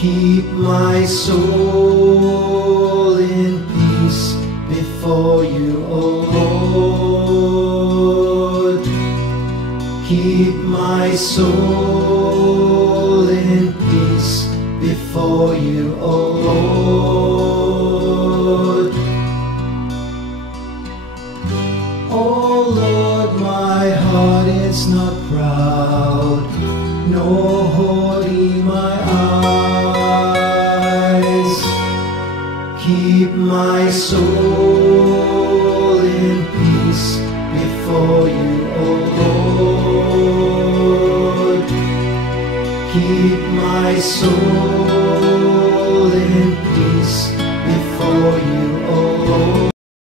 Keep my soul in peace before you, O Lord. Keep my soul in peace before you, O Lord. Oh Lord, my heart is not proud, nor haughty my eyes. Keep my soul in peace before you, O Lord. Keep my soul